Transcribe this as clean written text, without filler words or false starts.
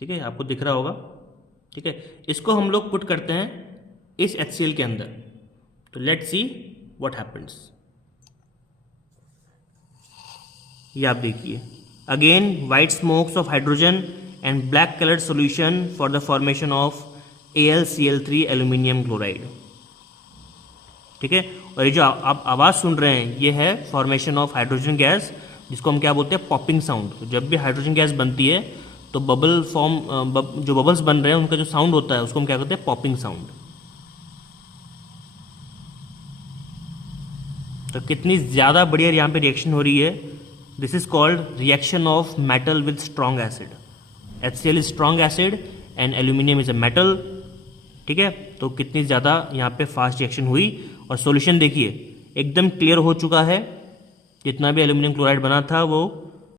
ठीक है, आपको दिख रहा होगा। ठीक है, इसको हम लोग पुट करते हैं इस HCl के अंदर। तो लेट्स सी व्हाट हैपेंस। ये आप देखिए, again white smokes of hydrogen and black coloured solution for the formation of AlCl3 aluminium chloride. ठीक है, और ये जो आप आवाज़ सुन रहे हैं ये है फॉर्मेशन ऑफ हाइड्रोजन गैस, जिसको हम क्या बोलते हैं, पॉपिंग साउंड। जब भी हाइड्रोजन गैस बनती है तो बबल फॉर्म, जो बबल्स बन रहे हैं उनका जो साउंड होता है उसको हम क्या कहते हैं, पॉपिंग साउंड। तो कितनी ज़्यादा बढ़िया यहाँ पे रिएक्शन हो रही है। This is called reaction of metal with strong acid. HCl is strong acid and aluminium is a metal. ठीक है, तो कितनी ज़्यादा यहाँ पे फास्ट रिएक्शन हुई। और सॉल्यूशन देखिए एकदम क्लियर हो चुका है, जितना भी एल्यूमिनियम क्लोराइड बना था वो